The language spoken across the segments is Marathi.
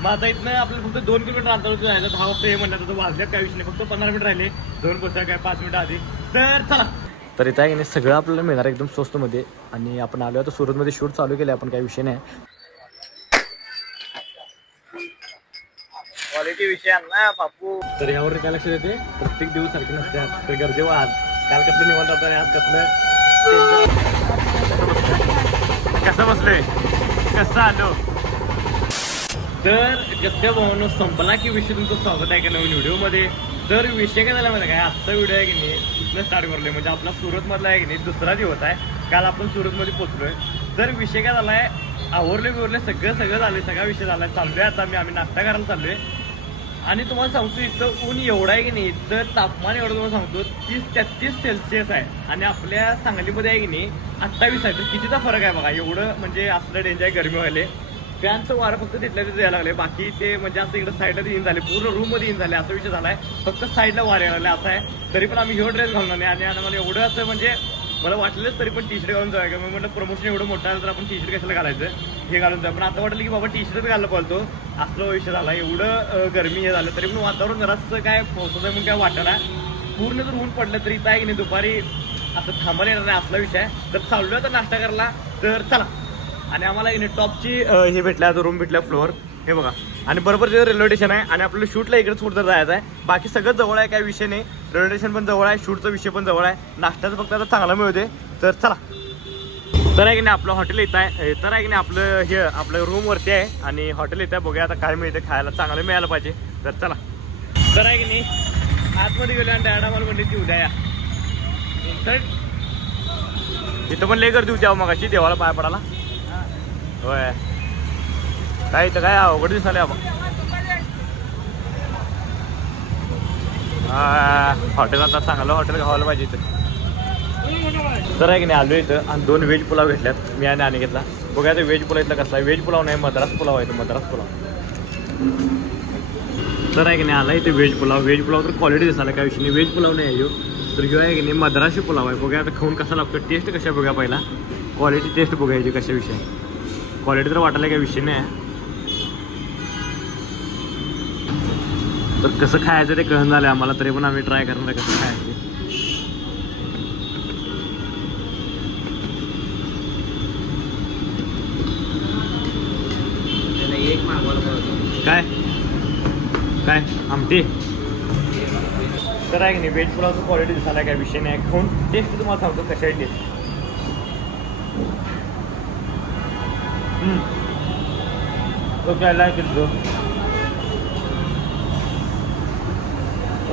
मग आता इथनं आपल्याला फक्त 2 किलोमीटर अंतरावर जायचं. 10 वाजता हे म्हणतात तर वाजल्यात काय विषय नाही. फक्त 15 मिनिट राहिले जाऊन बसा काय 5 मिनिटं आधी. तर चला. तर इथं आहे की नाही सगळं आपल्याला मिळणार एकदम स्वस्तमध्ये. आणि आपण आलो तर सुरतमध्ये शूट चालू केलं आपण, काही विषय नाही. क्वालिटी विषय ना बापू. तर यावर काय लक्ष देते, प्रत्येक दिवस सारखे नसते. तर गर्दी आज काल कसलं निवांत होतं, आज कसं बसलोय, कसं आलो. तर कसं भावनो संपला की विषय तुमचं स्वागत आहे का नवीन व्हिडिओमध्ये. तर विषय काय झाला माहिती काय, आजचा व्हिडिओ आहे की नाही इथनं स्टार्ट करलोय. म्हणजे आपला सुरतमधला आहे की नाही दुसरा दिवस आहे. काल आपण सुरतमध्ये पोहोचलोय. तर विषय काय झाला आहे, आवरले सगळं झालं, सगळा विषय झाला. चाललोय आता आम्ही नाश्ता करायला चाललोय. आणि तुम्हाला सांगतो इथं ऊन एवढं आहे की नाही, इथं तापमान एवढं तुम्हाला सांगतो 30-33 सेल्सिअस आहे. आणि आपल्या सांगलीमध्ये आहे की नाही 28 आहे. तर कितीचा फरक आहे बघा. एवढं म्हणजे असलं डेंजर आहे गरमी व्हायला. फॅनचं वारं फक्त तिथल्या तिथे यायला लागले. बाकी ते म्हणजे असं इकडं साईडला इन झाले, पूर्ण रूममध्ये इन झाले असा विषय झाला आहे. फक्त साईडला वारे यायला लागले असं आहे. तरी पण आम्ही ह्यो ड्रेस घालून नाही. आणि मला एवढं असं म्हणजे मला वाटलंच तरी पण टी शर्ट घालून जाऊया का. मी म्हटलं प्रमोशन एवढं मोठं आलं तर आपण टी शर्ट कशाला घालायचं, हे घालून जाऊ. पण आता वाटलं की बाबा टी शर्टच घाललं पाहिजे. असलं विषय झाला. एवढं गरमी हे झालं तरी पण वातावरण जरासं काय पावसाचं म्हणून काय वाटत नाही. पूर्ण जर ऊन पडलं तरी इथं आहे की नाही दुपारी असं थांबायला येणार नाही असला विषय आहे. तर चाललो आता नाश्ता करायला. तर चला. आणि आम्हाला इने टॉपची हे भेटल्या, रूम भेटल्या फ्लोअर हे बघा. आणि बरोबर जे रेल्वे स्टेशन आहे आणि आपल्याला शूटला इकडेच कुठं जायचं आहे. बाकी सगळं जवळ आहे, काय विषय नाही. रेल्वे स्टेशन पण जवळ आहे, शूटचा विषय पण जवळ आहे. नाश्त्याचं फक्त आता चांगला मिळते. तर चला. तर आहे की नाही आपलं हॉटेल येत आहे. तर आहे की नाही आपलं हे आपलं रूमवरती आहे आणि हॉटेल येतं. बघूया आता काय मिळतं खायला, चांगलं मिळायला पाहिजे. तर चला. तर आहे की नाही आतमध्ये गेलो आणि डॅडा मला म्हणले की उद्या या. इथं पण लय गर्दी होती मग अशी देवाला पाय पडायला. होय काय इथं काय अवघड दिसायला आपण. हॉटेल आता चांगलं हॉटेल घावायला पाहिजे इथं. तर आहे की नाही आलो इथं आणि 2 व्हेज पुलाव घेतल्यात मी आणि अनिकेतला. बघा आता व्हेज पुलाव इथला कसला आहे. व्हेज पुलाव नाही, मद्रास पुलाव आहे. मद्रास पुलाव. तर आहे की नाही आला इथे व्हेज पुलाव. व्हेज पुलाव तर क्वालिटी दिसायला काय विषय नाही. व्हेज पुलाव नाही आहे ह्यो. तर ह्यो आहे की नाही मद्रासी पुलाव आहे. बघा आता खाऊन कसा लागतो, टेस्ट कशा बघा पहिला. क्वालिटी टेस्ट बघायची कशा विषय. क्वालिटी तर वाटायला काही विषय नाही. तर कसं खायचं ते कळून झालं आम्हाला. तरी पण आम्ही ट्राय करणार आहे कसं खायचं. काय काय आमटी. तर आहे की नाही व्हेज पुलावचं क्वालिटी दिसायला काय विषय नाही. खाऊन टेस्ट तुम्हाला सांगतो कशा आहे टेस्ट. तो काय लाईक तो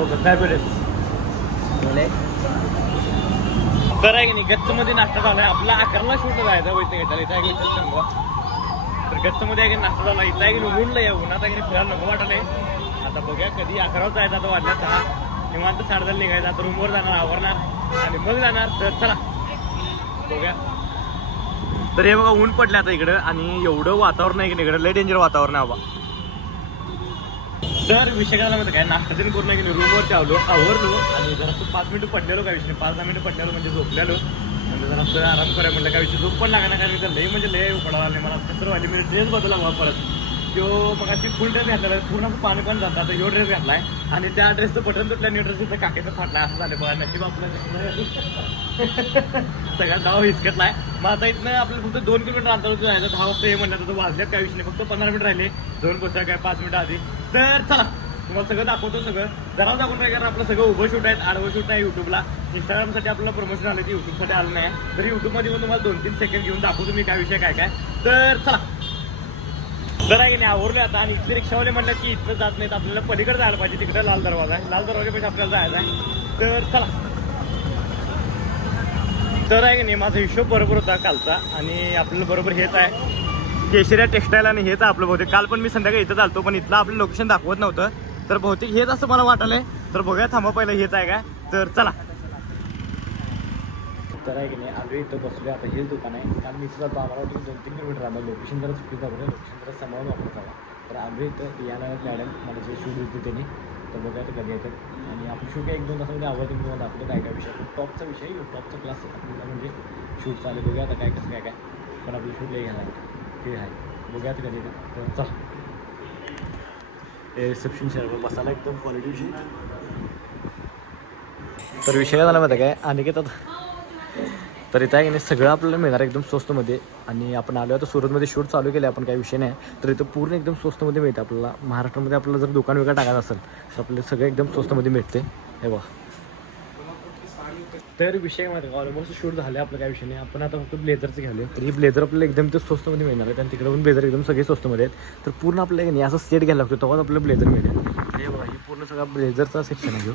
ओके काय पेरेस. तर आहे की नाही गच्चमध्ये नाश्ता झाला आहे. आपला 11ला शूटला जायचा वैसे घेतला. इथं आहे की सांगवा. तर गच्चमध्ये आहे की नाश्ता झाला. इथं आहे की ऊनला या उन्हात आहे की फिरायला नको वाटले. आता बघूया कधी 11ला जायचं. आता वाजल्या 10 निवांत 10:30 निघायचं. आता रूमवर जाणार, आवरणार आणि मग जाणार. तर चला बघूया. तर हे बघा ऊन पडलं आता इकडं आणि एवढं वातावरण आहे की इकडं लय डेंजर वातावरण आहे बाबा. तर विषय काय झाला माहिती काय, नाश्ता तरी करून नाही की रूमवरती आवरलो आणि जरासं 5 मिनिटं पडलेलो काय विषय. 5-10 मिनिटं पडलेलो म्हणजे झोपलेलो. म्हणजे जरा आराम करायला म्हटलं काय विषय. झोप पण लागणार कारण तर लय म्हणजे लय पडायला नाही मला. कसं व्हायला मी ड्रेस बदलला मला परत. तो मग अशी फुल ड्रेस घातला, पूर्ण पाणी पण जातं. आता ह्यो ड्रेस घातलाय आणि त्या ड्रेसचं बटन तुटल्या न्यू ड्रेस तिथं काकेचं फाटलाय. असं झालं बघा. नशीब आपलं सगळा डाव हिसकटलाय. मग आता इथनं आपल्याला फक्त 2 किलोमीटर अंतरावर जायचं. 10 वाजता हे म्हणलं तर वाजल्यात काय विषय नाही. फक्त 15 मिनिट राहिले जाऊन बसूया काय 5 मिनिटं आधी. तर चला तुम्हाला सगळं दाखवतो. सगळं जरा दाखवून काय कारण आपलं सगळं उभं शूट आहेत, आडवं शूट आहे. युट्यूबला इंस्टाग्रामसाठी आपल्याला प्रमोशन आलं की युट्यूबसाठी आलं नाही. तर युट्यूबमध्ये पण तुम्हाला 2-3 सेकंड घेऊन दाखवतो मी काय विषय काय काय. तर चला. तर आहे की नाही आवरले आता. आणि इथले रिक्षावाले म्हणलं की इथं जात नाहीत, आपल्याला पलीकडे जायला पाहिजे. तिकडे लाल दरवाजा आहे, लाल दरवाजापेक्षा आपल्याला जायचं आहे. तर चला. तर आहे की नाही माझा हिशोब बरोबर होता कालचा आणि आपल्याला बरोबर हेच आहे केशरिया टेक्सटाईल आणि हेच आपलं बहुतेक. काल पण मी संध्याकाळी इथं चालतो पण इथलं आपलं लोकेशन दाखवत नव्हतं. तर बहुतेक हेच असं मला वाटलंय. तर बघूया थांबा पहिलं हेच आहे काय. तर चला. तर आहे की नाही आलो इथं बसलो. आता हेच दुकान आहे. कारण मी इथं जातो आम्हाला 2-3 किलोमीटर आलं. लोकेशन जरा चुकीचं दाखवलं. लोकेशन जरा सांभाळून वापरत आला. तर आलो इथं याला मॅडम मला जे शूट होते त्यांनी. तर बघा ते कधी येतात आणि आपलं शूट 1-2 तासामध्ये आवडते. मी तुम्हाला दाखवतो काय काय विषय. टॉपचा विषय टॉपचा क्लास आपल्याला म्हणजे शूट चालू. बघूया आता काय कसं काय काय. पण आपलं शूट लई घ्यायला ते आहे. बघूया ते कधी येतात. तर चला. रिसेप्शन शेअर बसायला एकदम क्वालिटी विषय. तर विषय काय झाला माहिती काय अनिकेत तर इथं आहे की नाही सगळं आपल्याला मिळणार एकदम स्वस्तमध्ये. आणि आपण आलो तर सुरतमध्ये शूट चालू केले आपण, काही विषय नाही. तर इथं पूर्ण एकदम स्वस्तमध्ये मिळते आपल्याला. महाराष्ट्रामध्ये आपल्याला जर दुकान वगैरे टाकायचं असेल तर आपल्याला सगळं एकदम स्वस्तमध्ये मिळते. हे बघा. तर विषय माहिती का ऑलमोस्ट शूट झालं आपलं, काही विषय नाही. आपण आता फक्त ब्लेझरचं घ्यालो. तर ही ब्लेझर आपल्याला एकदम ते स्वस्तमध्ये मिळणार आहे. आणि तिकडे पण ब्लेझर एकदम सगळे स्वस्तमध्ये आहेत. तर पूर्ण आपल्याला नाही असं सेट घ्यायला लागतो तेव्हाच आपलं ब्लेझर मिळेल. हे बघा ही पूर्ण सगळा ब्लेझरचा सेक्शन आहे.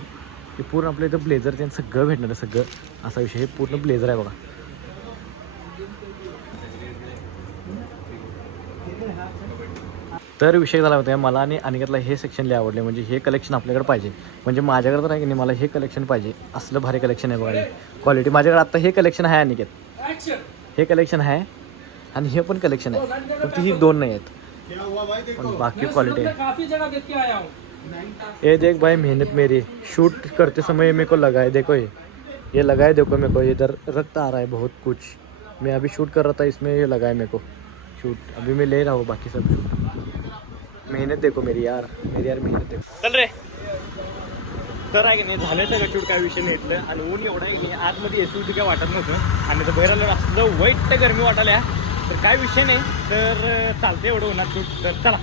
हे पूर्ण आपल्या इथं ब्लेझर त्यांचं सगळं भेटणार आहे सगळं असा विषय. हे पूर्ण ब्लेझर आहे बघा. तर विषय झाला होता मला आणि अनिकेतला हे सेक्शन लय आवडले. म्हणजे हे कलेक्शन आपल्याकडे पाहिजे. म्हणजे माझ्याकडे तर आहे की नाही मला हे कलेक्शन पाहिजे. असलं भारी कलेक्शन आहे बघा. क्वालिटी माझ्याकडे आत्ता हे कलेक्शन आहे अनिकेत. हे कलेक्शन आहे आणि हे पण कलेक्शन आहे. फक्त ही दोन नाही आहेत पण बाकी क्वालिटी आहे. ये देख भाई मेहनत मेरी शूट करते समय मेरे को लगा है. देखो ये लगा है. देखो मेरे को इधर रक्त आ रहा है बहुत कुछ. मैं अभी शूट कर रहा था इसमें ये लगा है मेरे को शूट. अभी मैं ले रहा हूँ बाकी सब शूट. मेहनत देखो मेरी यार मेहनत देखो. चल रे. तर आहे की नाही झालं सगळं शूट, काय विषय नाही इथलं. आणि ऊन एवढं आहे की नाही आतमध्ये एसी होती काय वाटत नव्हतं. आणि तर बाहेर आलं असलं वाईट गरमी वाटायला. तर काय विषय नाही. तर चालतं एवढं उन्हात शूट. तर चला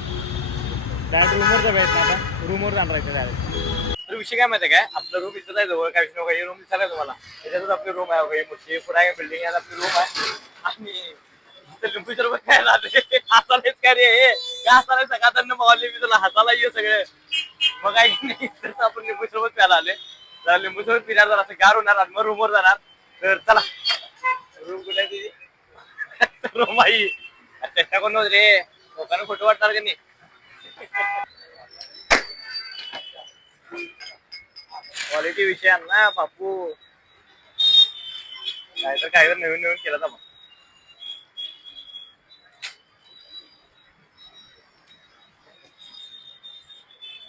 डायरेक्ट रूमवर जाऊया. आता रूमवर जाणार आहे डायरेक्ट. तर विषय काय माहिती आहे काय आपलं रूम इथं आहे जवळ. काय विषय नका. हे रूम दिसायला तुम्हाला त्याच्यातच आपली रूम आहे वगैरे मोठी पुढे बिल्डिंग आहे आपली रूम आहे. आणि लिंबू सरबत काय झाले हसायलाच काय रे काय हसायला सकाळ मावले मी तुला हसायला ये सगळं. मग काय नाही तर आपण लिंबू सरबत प्यायला आले. तर लिंबू सरबत पिणार जरा असं गार होणार आणि मग रूमवर जाणार. तर चला रूम कुठे आहे तुझी रूम आई चेष्टा करून रे लोकांना खोटं वाटणार का नाही. क्वालिटी विषय ना बापू काय तर नवीन नवीन केलं तर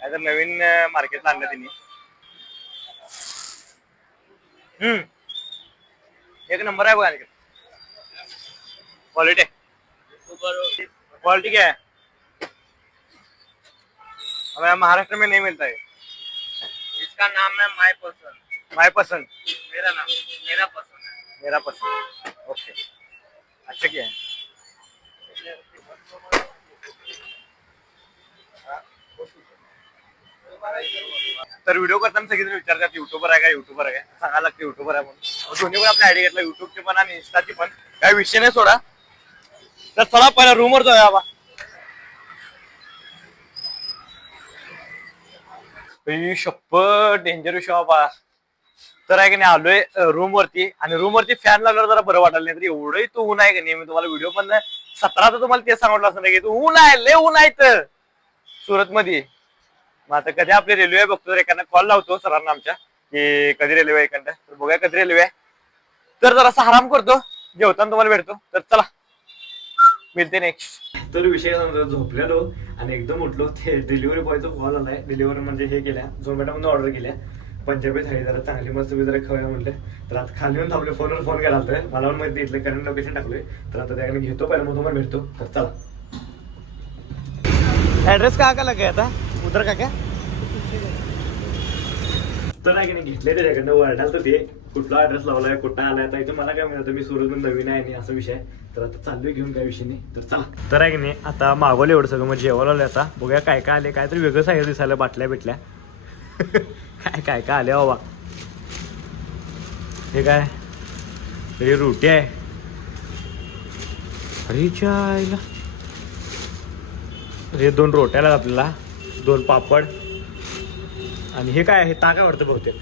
काय तर नवीन मार्केटला आणलं त्यांनी. एक नंबर आहे बघा क्वालिटी. क्वालिटी क्या है हमारे महाराष्ट्र में नहीं मिलता है. इसका नाम है माय पसंद. माय पसंद मेरा नाम मेरा पसंद है. मेरा पसंद ओके अच्छा क्या है. तर व्हिडिओ करताना सगळेजण विचारतात युट्यूबर आहे का युट्यूबर आहे का सांगायला लागते युट्यूबर आहे म्हणून. दोन्ही पण आपली आयडी घेतला युट्यूबची पण आणि इंस्टाची पण. काही विषय नाही सोडा. तर चला पहिला रूमवर जाऊया बा. शप्पथ डेंजर विषय बाबा. तर आहे की नाही आलोय रूम वरती आणि रूम वरती फॅन लावल्यावर जरा बरं वाटायला नाही. तर एवढंही तू ऊन आहे की नाही. मी तुम्हाला व्हिडिओ पण 17 तर तुम्हाला तेच सांगितलं असं नाही की तू ऊन आहे लय ऊन आहे तर सुरत मध्ये. मग आता कधी आपली रेल्वे बघतो एखादा कॉल लावतो सरांना आमच्या की कधी रेल्वे आहे एखादा. तर बघूया कधी रेल्वे आहे. तर जरासा आराम करतो जेवताना तुम्हाला भेटतो. तर चला मिळते नेक्स्ट. तर विषय झोपलेलो आणि एकदम उठलो. ते डिलिव्हरी बॉयचा कॉल आलाय. डिलिव्हरी म्हणजे हे केल्या झोमॅटोमध्ये ऑर्डर केल्या पंजाबी थाळी जरा चांगली मस्त जरा खाऊया म्हणलं. तर आता खाली येऊन थांबले फोनवर फोन केला तर मला पण माहिती इथलं करंट लोकेशन टाकलोय. तर आता त्याकडे घेतो पहिला मग तुम्हाला भेटतो. तर चला ऍड्रेस का लगे आता उतर का क्या. तर आहे की नाही घेतले त्याच्याकडनं वरडाल तर ते कुठला ऍड्रेस लावलाय कुठं आलाय. तर इथं मला काय म्हणत मी सुरतमध्ये नवीन आहे नाही असा विषय. तर आता चाललोय घेऊन काय विषय नाही. तर चला. तर आहे की नाही आता मागवलं एवढं सगळं म्हणजे जेवायला आलं. आता बघूया काय काय आले. काहीतरी वेगळं सांगितलं दिसायला बाटल्या बिटल्या काय काय काय आले बाबा. हे काय हे रोटी आहे. अरे चायला हे 2 रोट्या लागतात आपल्याला 2 पापड आणि हे काय आहे ताक आहे वाटतं बहुतेक.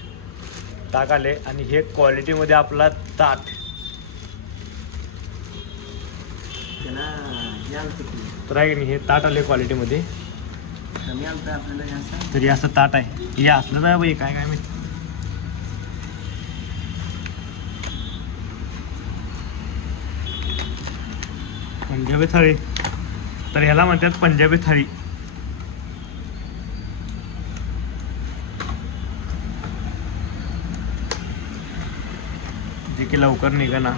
ताक आले आणि हे क्वालिटीमध्ये आपला ताट. तर आहे की नाही हे ताट आले क्वालिटीमध्ये. तरी असं ताट आहे हे असलं ना बाई काय काय मी. पंजाबी थाळी. तर ह्याला म्हणतात पंजाबी थाळी. जे की लवकर निघा ना.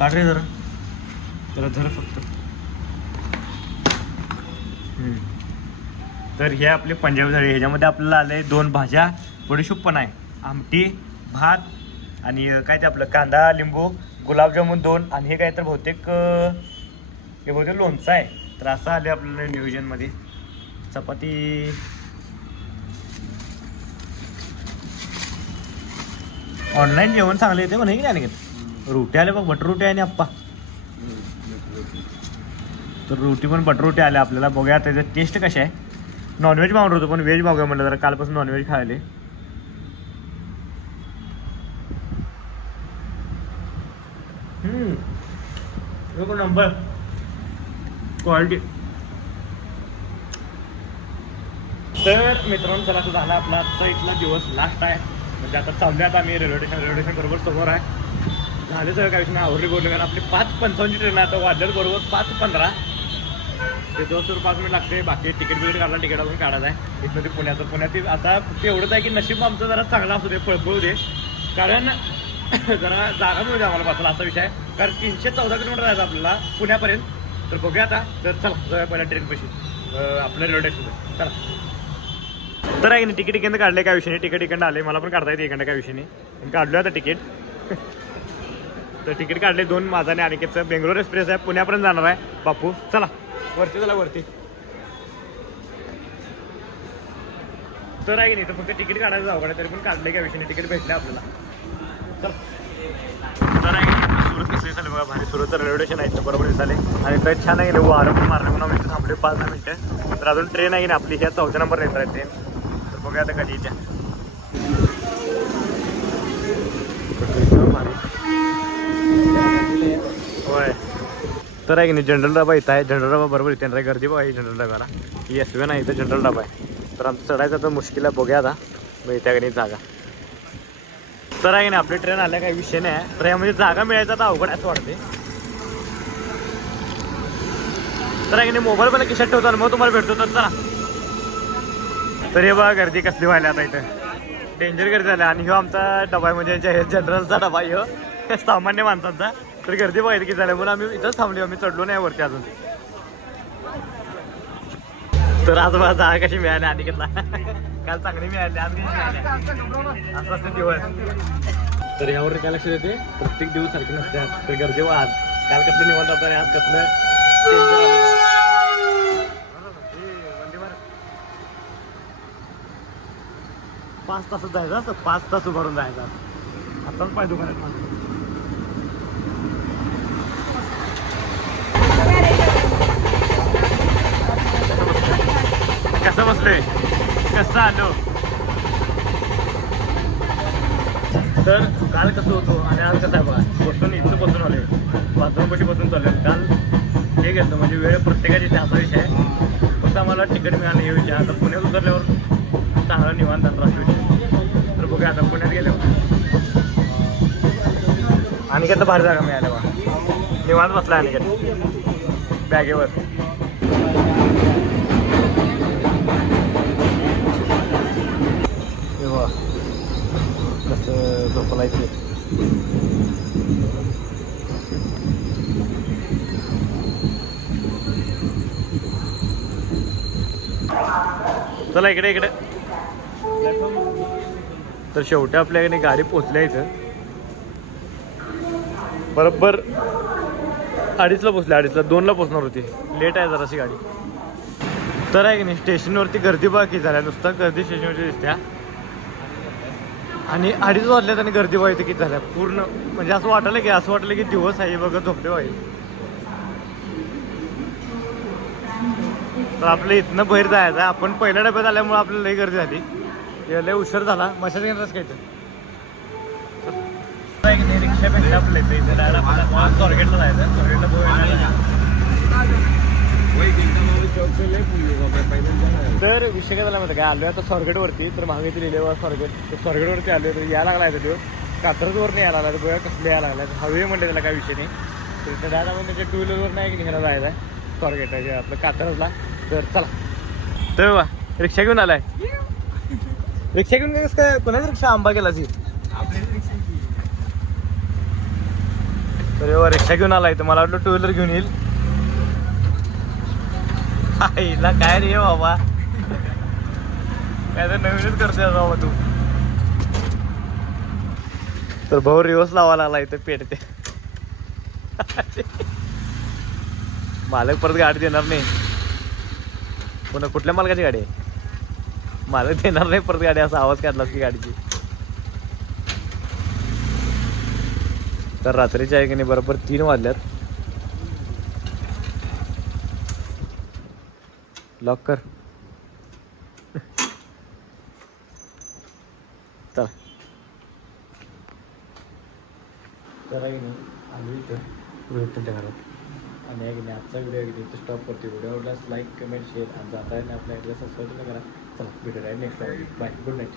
ताट रे जरा तर धर फक्त. तर हे आपले पंजाबी थाळी. ह्याच्यामध्ये आपल्याला आले 2 भाज्या, बडीशोप पण आहे, आमटी, भात आणि काय ते आपलं कांदा लिंबू, गुलाबजामुन 2 आणि हे काय तर बहुतेक लोणचं आहे. तर असं आले आपल्याला नियोजनमध्ये. चपाती ऑनलाईन जेवण चांगलं येते म्हणे की नाही. रोटी आले बघ, बटर रोटी आहे आणि आप्पा. तर रोटी पण बटर रोटी आल्या आपल्याला. बघूया त्याचं टेस्ट कशा आहे. नॉनव्हेज मागवत होतो पण व्हेज मागूया म्हटलं, जरा कालपासून नॉनव्हेज खायले. Number quality. तर मित्रांनो चला, तो झाला आपला आजचा इथला दिवस लास्ट आहे. म्हणजे आता चालूयात आम्ही रेल्वे स्टेशन बरोबर समोर आहे. झाले सगळं काही विषय आवडली बोलले, कारण आपली 5:55 ट्रेन आहे. आता वाजत बरोबर 5:15. ते 5 मिनिट लागते. बाकी तिकीट काढला, तिकीट अजून काढायचं आहे. इथनं ते पुण्यात आता ते एवढंच आहे की नशीब आमचं जरा चांगला असू दे, पळपळू दे, कारण जरा जागा मिळू आम्हाला बसायला असा विषय आहे. कारण 314 किलोमीटर जायचं आपल्याला पुण्यापर्यंत. तर बघूया आता. तर चला जाऊया पहिल्या ट्रेन पशी आपल्या रेल्वे स्टेशन. चला. तर आहे की नाही, तिकीट इकडनं काढले काय विषय नाही. तिकीट इकडनं आले, मला पण काढता येते इकडनं काय विषय नाही. काढलो आता तिकीट. तर तिकीट काढले 2 माझा आणि अनिकेतचं. बेंगलोर एक्सप्रेस आहे, पुण्यापर्यंत जाणार आहे बापू. चला वरती, चला वरती. तर आहे की नाही, तर फक्त तिकीट काढायचं अवघड आहे. तरी पण काढले काय विषय नाही, तिकीट भेटले आपल्याला. चला. तर आहे की नाही, सुरत कसं दिसाले बघा, भारी. सुरतचं रेल्वे स्टेशन आहे, बरोबर दिसाले. आणि काय छान आहे, वारं पण मारलं म्हणून आम्ही थांबले 5-10 मिनिटं. तर अजून ट्रेन आहे ना आपली, ह्या 4थ्या नंबर येत आहे ट्रेन. तर बघूया आता कधी येत्या. होय. तर आहे की नाही, जनरल डबा इथं आहे. जनरल डबा बरोबर इथे गर्दी बघा. ही जनरल डब्याला SV नाही, इथं जनरल डबा आहे. तर आमचं चढायचं तर मुश्किल आहे. बघूया आता मग इथं का नाही जागा. तर आहे की नाही, आपली ट्रेन आल्या काही विषय नाही. तर यामध्ये जागा मिळायचा तर अवघड असं वाटते. तर आहे की नाही, मोबाईल मला खिशात ठेवतो मग तुम्हाला भेटतो. तर चला. तर हे बघा गर्दी कसली व्हायला आता इथं. डेंजर गर्दी झाली. आणि ह्यो आमचा डबा आहे, म्हणजे जनरलचा डबा ह्यो सामान्य माणसांचा. तर गर्दी बघायची किती झाल्या म्हणून आम्ही इथंच थांबली. आम्ही चढलो नाही वरती अजून. तर आज मला जागा कशी मिळाली आणि घेतला. काल चांगली मिळाली, आज कशी मिळाली असं असं दिवस. तर यावर काय लक्ष देते, प्रत्येक दिवस सारखे नसते. तर गर्दी व आज काल कसलं निवांत होतं आणि आज कसलं 5 तासच जायचं असं, 5 तास उभारून जायचं. आताच पाय दुकानात माझं. कसं बसलोय, कसं आलो. तर काल कसं होतो आणि आज कसं आहे बघा. बसून इथं बसून आलोय, बाथरूमपाशी बसून चालू आहे. काल हे घेतो म्हणजे वेळ प्रत्येकाची इथे असा विषय आहे. फक्त आम्हाला तिकीट मिळालं हे विषय. आता पुण्यात उतरल्यावर चांगला निवांत राहतो विषय. तर बघूया आता पुण्यात गेल्यावर अनिकेत बाहेर जागा मिळाल्या बघा. निवांत बसला अनिकेत बॅगेवर. कसं झोपला इथे. चला इकडे इकडे. तर शेवटी आपल्याकडे गाडी पोचल्या इथं. बरोबर 2:30ला पोचल्या. 2:30ला 2ला पोचणार होती. लेट आहे जराशी गाडी. तर आहे की नाही, स्टेशनवरती गर्दी बघा की झाल्या. नुसतं गर्दी स्टेशनवरची दिसत्या. आणि 2:30 वाजल्यात आणि गर्दी बघा इथे किती झाल्या पूर्ण. म्हणजे असं वाटलं की दिवस आहे बघा, झोपले पाहिजे. तर आपल्या इथनं बाहेर जायचं आहे. आपण पहिल्या डब्यात आल्यामुळे आपल्याला लई गर्दी झाली, लई उशीर झाला. मशाच घेणारच काय तर रिक्षा भेटला आपल्या इथे. इथे डायरेक्ट आपल्याला स्वारगेटला जायचं. स्वारगेटला तर विषय काय झाला माहिती काय, आलो आता स्वारगेटवरती. तर मागे ते लिहिल्यावर स्वारगेट. तर स्वारगेटवरती आलो. तर यायला लागला आहे तो कात्रजवर नाही यायला लागला. तर बघा कसले यायला लागला. हवे म्हणले त्याला काय विषय नाही. तर इथं डायरेक्ट आपण त्याच्या 2 व्हीलरवर नाही की ह्याला जायचं आहे स्वारगेट आपलं कात्रजला. तर चला. तर बा रिक्षा घेऊन आलाय. रिक्षा घेऊन कसं काय, कोणाची रिक्षा आंबा गेला ती. तर एवढा रिक्षा घेऊन आलाय तर मला वाटलं टू व्हीलर घेऊन येईल. आईला काय रे बाबा, काय तर नवीनच करतोय बाबा तू. तर भाऊ रिवर्स लावायला लागला इथं पेटते. मालक परत गाडी देणार नाही. पुन्हा कुठल्या मालकाची गाडी आहे? मालक देणार नाही परत गाडी, असा आवाज काढलास की गाडीची. तर रात्रीची आहे की नाही बरोबर 3 वाजल्यात. लॉक कर. चला तर आहे की नाही आलो इथं रोहितच्या घरात. आणि आहे की नाही आजचा व्हिडिओ आहे की नाही इथं स्टॉप करते. व्हिडिओ आवडल्यास लाईक कमेंट शेअर आणि जाता येईल आपल्या ॲड्रेस सबस्क्राईब करा. चला भेटूया next time. Bye, good night.